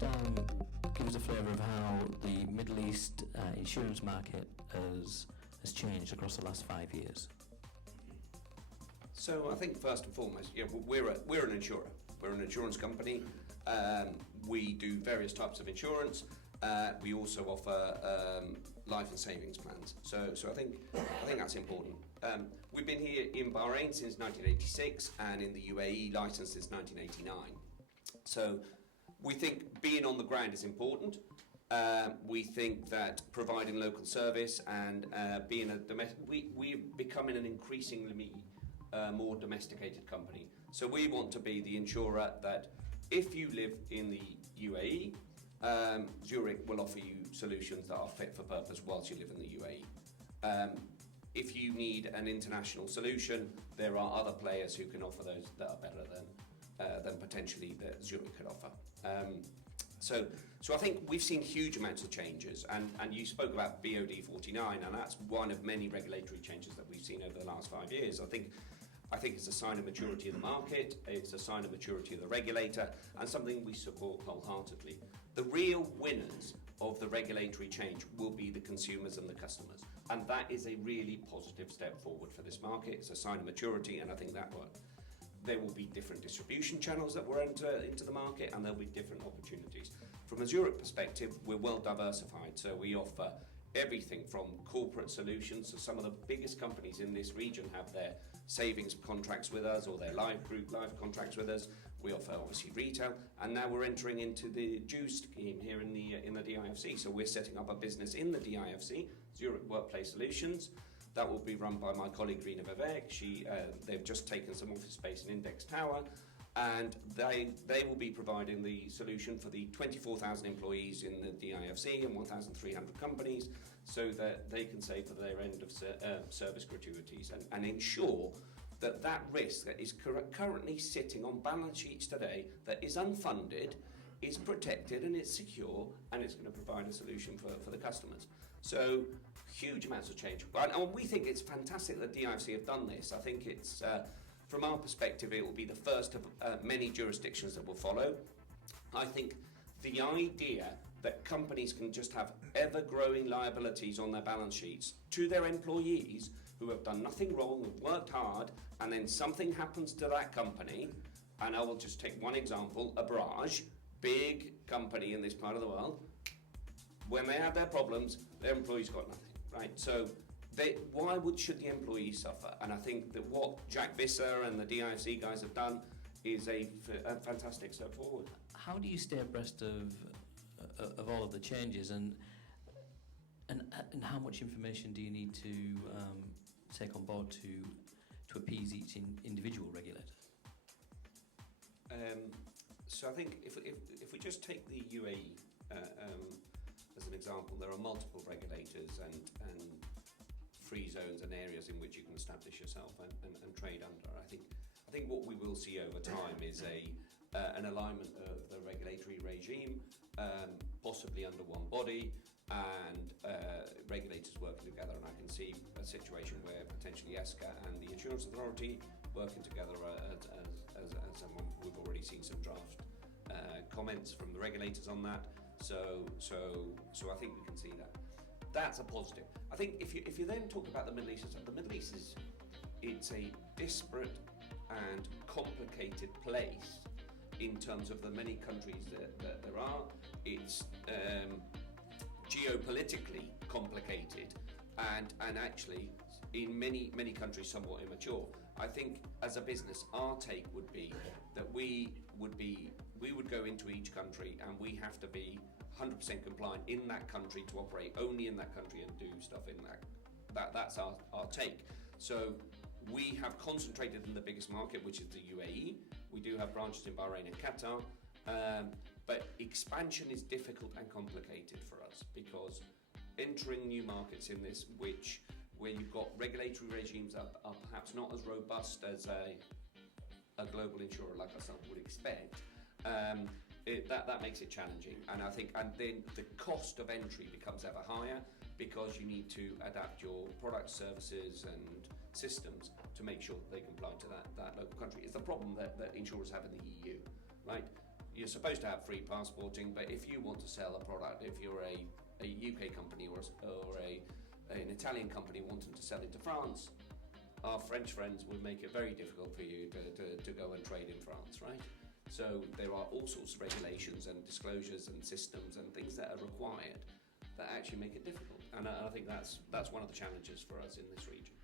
just give us a flavour of how the Middle East insurance market has changed across the last 5 years? So I think first and foremost, we're an insurer. We're an insurance company. We do various types of insurance. We also offer life and savings plans. So I think that's important. We've been here in Bahrain since 1986 and in the UAE licensed since 1989. So we think being on the ground is important. We think that providing local service and being a domestic, we're becoming an increasingly more domesticated company. So we want to be the insurer that if you live in the UAE, Zurich will offer you solutions that are fit for purpose whilst you live in the UAE. If you need an international solution, there are other players who can offer those that are better than potentially that Zurich could offer. So I think we've seen huge amounts of changes, and you spoke about BOD 49, and that's one of many regulatory changes that we've seen over the last 5 years. I think it's a sign of maturity of the market, it's a sign of maturity of the regulator, and something we support wholeheartedly. The real winners of the regulatory change will be the consumers and the customers, and that is a really positive step forward for this market. It's a sign of maturity, and I think that works. There will be different distribution channels that will enter into the market, and there'll be different opportunities. From a Zurich perspective, we're well diversified, so we offer everything from corporate solutions. So some of the biggest companies in this region have their savings contracts with us or their group life contracts with us. We offer obviously retail, and now we're entering into the Jews scheme here in the DIFC. So we're setting up a business in the DIFC, Zurich Workplace Solutions. That will be run by my colleague Rina Vivek. They've just taken some office space in Index Tower, and they will be providing the solution for the 24,000 employees in the DIFC and 1,300 companies, so that they can save for their end of service gratuities and ensure that risk that is currently sitting on balance sheets today that is unfunded is protected and it's secure, and it's going to provide a solution for the customers. So huge amounts of change, and we think it's fantastic that DIFC have done this. I think it's from our perspective it will be the first of many jurisdictions that will follow. I think the idea that companies can just have ever-growing liabilities on their balance sheets to their employees who have done nothing wrong, have worked hard, and then something happens to that company, and I will just take one example, Abraj, big company in this part of the world, when they have their problems, their employees got nothing, right? So should the employees suffer? And I think that what Jack Visser and the DIFC guys have done is a fantastic step forward. How do you stay abreast of all of the changes, and how much information do you need to take on board to appease each individual regulator? So I think if we just take the UAE as an example, there are multiple regulators and free zones and areas in which you can establish yourself and trade under. I think what we will see over time is an alignment of the regulatory regime, possibly under one body, and regulators working together. And I can see a situation where potentially ESCA and the Insurance Authority working together as someone. We've already seen some draft comments from the regulators on that. So I think we can see that. That's a positive. I think if you then talk about the Middle East, it's a disparate and complicated place in terms of the many countries that there are. It's geopolitically complicated and actually in many countries somewhat immature. I think as a business our take would be that we would go into each country and we have to be 100% compliant in that country to operate only in that country and do stuff in that's our take. So we have concentrated in the biggest market, which is the UAE. We do have branches in Bahrain and Qatar, but expansion is difficult and complicated for us because entering new markets in this, where you've got regulatory regimes are perhaps not as robust as a global insurer like ourselves would expect, that makes it challenging. And I think, and then the cost of entry becomes ever higher because you need to adapt your products, services and systems to make sure that they comply to that local country. It's the problem that insurers have in the EU, right? you're supposed to have free passporting, but if you want to sell a product, if you're a UK company or an Italian company wanting to sell into France, our French friends would make it very difficult for you to go and trade in France, right? So there are all sorts of regulations and disclosures and systems and things that are required that actually make it difficult. And I think that's one of the challenges for us in this region.